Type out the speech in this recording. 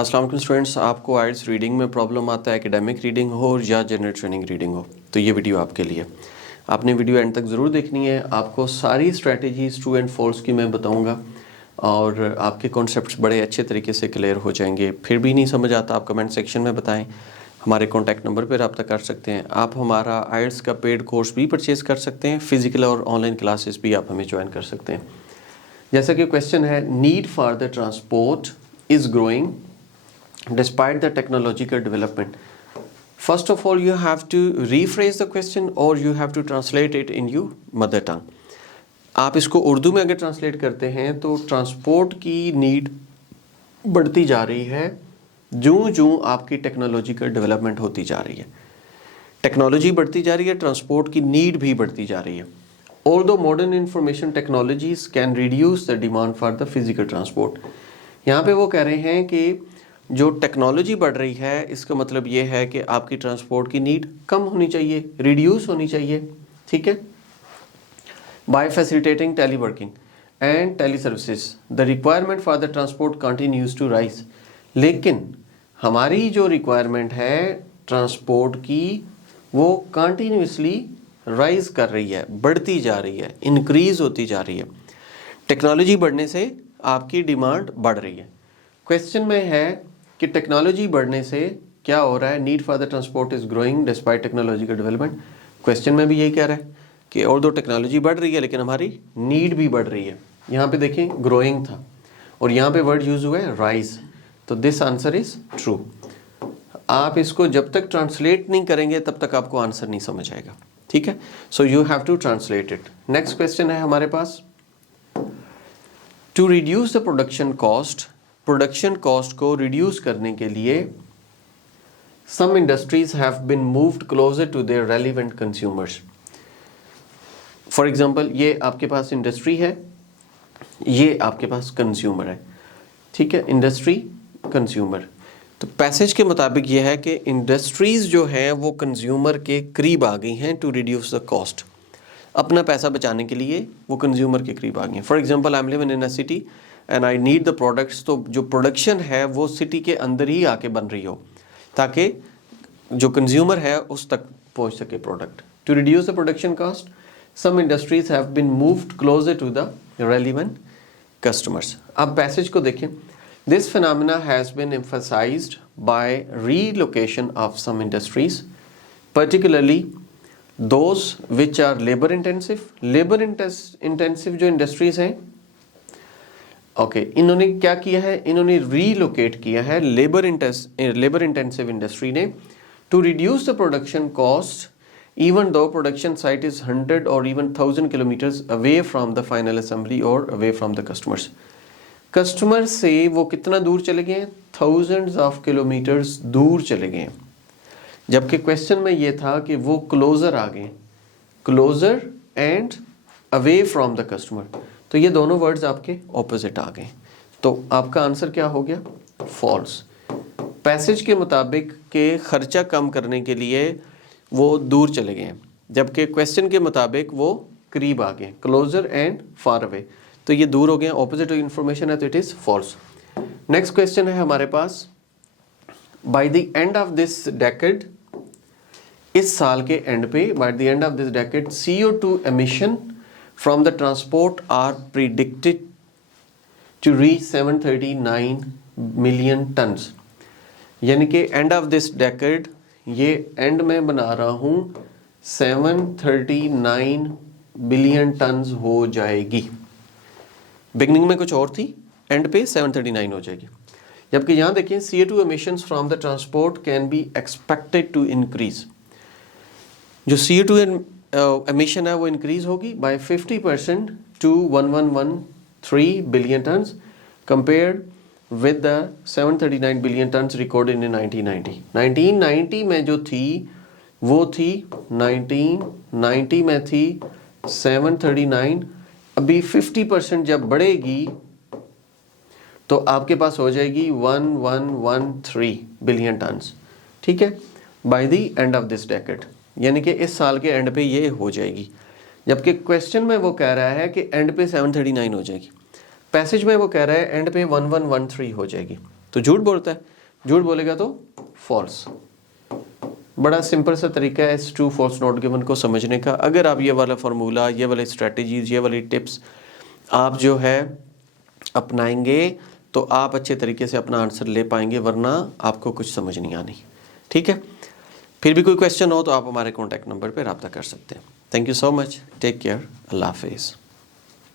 अस्सलाम वालेकुम स्टूडेंट्स, आपको आइल्स रीडिंग में प्रॉब्लम आता है, एकेडमिक रीडिंग हो या जनरल ट्रेनिंग रीडिंग हो, तो ये वीडियो आपके लिए। आपने वीडियो एंड तक ज़रूर देखनी है। आपको सारी स्ट्रेटजीज ट्रू एंड फॉल्स की मैं बताऊंगा और आपके कॉन्सेप्ट्स बड़े अच्छे तरीके से क्लियर हो जाएंगे। फिर भी नहीं समझ आता आप कमेंट सेक्शन में बताएं, हमारे कॉन्टैक्ट नंबर पर रब्ता कर सकते हैं। आप हमारा आइल्स का पेड कोर्स भी परचेज़ कर सकते हैं, फ़िज़िकल और ऑनलाइन क्लासेस भी आप हमें ज्वाइन कर सकते हैं। जैसा कि क्वेश्चन है, need for the transport is growing despite the technological development. First of all, you have to rephrase the question or you have to translate it in your mother tongue. आप इसको उर्दू में अगर ट्रांसलेट करते हैं तो transport की need बढ़ती जा रही है जूं जूं आपकी टेक्नोलॉजिकल डेवलपमेंट होती जा रही है। टेक्नोलॉजी बढ़ती जा रही है, ट्रांसपोर्ट की नीड भी बढ़ती जा रही है। Although modern information technologies can reduce the demand for the physical transport. यहाँ पे वो कह रहे हैं कि जो टेक्नोलॉजी बढ़ रही है इसका मतलब ये है कि आपकी ट्रांसपोर्ट की नीड कम होनी चाहिए, रिड्यूस होनी चाहिए। ठीक है। By facilitating teleworking and teleservices the requirement for the transport continues to rise. लेकिन हमारी जो रिक्वायरमेंट है ट्रांसपोर्ट की वो कंटिन्यूसली राइज कर रही है, बढ़ती जा रही है, इंक्रीज होती जा रही है। टेक्नोलॉजी बढ़ने से आपकी डिमांड बढ़ रही है। क्वेश्चन में है कि टेक्नोलॉजी बढ़ने से क्या हो रहा है, need for the transport is growing despite technological development. Question में भी यही कह रहा है कि और दो टेक्नोलॉजी बढ़ रही है लेकिन हमारी नीड भी बढ़ रही है। यहाँ पे देखें ग्रोइंग था और यहाँ पे वर्ड यूज हुआ है राइज, तो दिस आंसर इज ट्रू। आप इसको जब तक ट्रांसलेट नहीं करेंगे तब तक आपको आंसर नहीं समझ आएगा। ठीक है, so you have to translate it. Next question है हमारे पास, to reduce the production cost, production cost को रिड्यूस करने के लिए some industries have been moved closer to their relevant consumers. For example, ये आपके पास इंडस्ट्री है, ये आपके पास कंज्यूमर है। ठीक है, इंडस्ट्री कंज्यूमर। तो पैसेज के मुताबिक ये है कि इंडस्ट्रीज जो हैं वो कंज्यूमर के करीब आ गई हैं टू रिड्यूस द कॉस्ट। अपना पैसा बचाने के लिए वो कंज्यूमर के करीब आ गए हैं। For example, I am living in a city and I need the products, तो जो प्रोडक्शन है वो सिटी के अंदर ही आके बन रही हो ताकि जो कंज्यूमर है उस तक पहुंच सके product. To reduce the production cost some industries have been moved closer to the relevant customers. अब पैसेज को देखें, this phenomena has been emphasised by relocation of some industries particularly those which are labour intensive. Labour intensive जो industries हैं, okay, इन्होंने क्या किया है, इन्होंने रीलोकेट किया है लेबर इंटेंसिव इंडस्ट्री ने to reduce the production cost even though production site is 100 और even 1000 kilometres away from the final assembly और away from the customers. Customer से वो कितना दूर चले गए हैं, थाउजेंड्स ऑफ किलोमीटर्स दूर चले गए हैं। जबकि क्वेश्चन में ये था कि वो क्लोजर आ गए, closer and away from the customer, तो ये दोनों वर्ड्स आपके ऑपोजिट आ गए। तो आपका आंसर क्या हो गया, फॉल्स। पैसेज के मुताबिक के खर्चा कम करने के लिए वो दूर चले गए हैं, जबकि क्वेश्चन के मुताबिक वो करीब आ गए, क्लोजर एंड फार अवे, तो ये दूर हो गए, ऑपोजिट इंफॉर्मेशन है, तो it is false. Next question है हमारे पास, by the end of this decade, इस साल के एंड पे, by the end of this decade CO2 emission from the transport are predicted to reach 739 million tons। यानी कि एंड ऑफ दिस डेकेड, ये एंड में बना रहा हूं, 739 बिलियन टन्स हो जाएगी। बिगनिंग में कुछ और थी, एंड पे 739 हो जाएगी। जबकि यहां देखिए CO2 emissions from the transport can be expected to increase। जो CO2 एमिशन है वो इंक्रीज होगी by 50% to 1113 billion tons compared with the 739 billion tons recorded in 1990। 1990 में जो थी वो थी 1990 में थी 739, अभी 50% जब बढ़ेगी तो आपके पास हो जाएगी 1113 बिलियन टन्स। ठीक है, bye the end of this decade, यानी कि इस साल के एंड पे ये हो जाएगी। जबकि क्वेश्चन में वो कह रहा है कि एंड पे 739 हो जाएगी, पैसेज में वो कह रहा है एंड पे 1113 हो जाएगी। तो झूठ बोलता है, झूठ बोलेगा तो फॉल्स। बड़ा सिंपल सा तरीका है इस ट्रू फॉल्स नॉट गिवन को समझने का। अगर आप ये वाला फार्मूला, ये वाली स्ट्रेटजीज, ये वाली टिप्स आप जो है अपनाएंगे तो आप अच्छे तरीके से अपना आंसर ले पाएंगे, वरना आपको कुछ समझ नहीं आनी। ठीक है, फिर भी कोई क्वेश्चन हो तो आप हमारे कॉन्टैक्ट नंबर पर रब्ता कर सकते हैं। Thank you so much, take care, अल्लाह हाफिज़।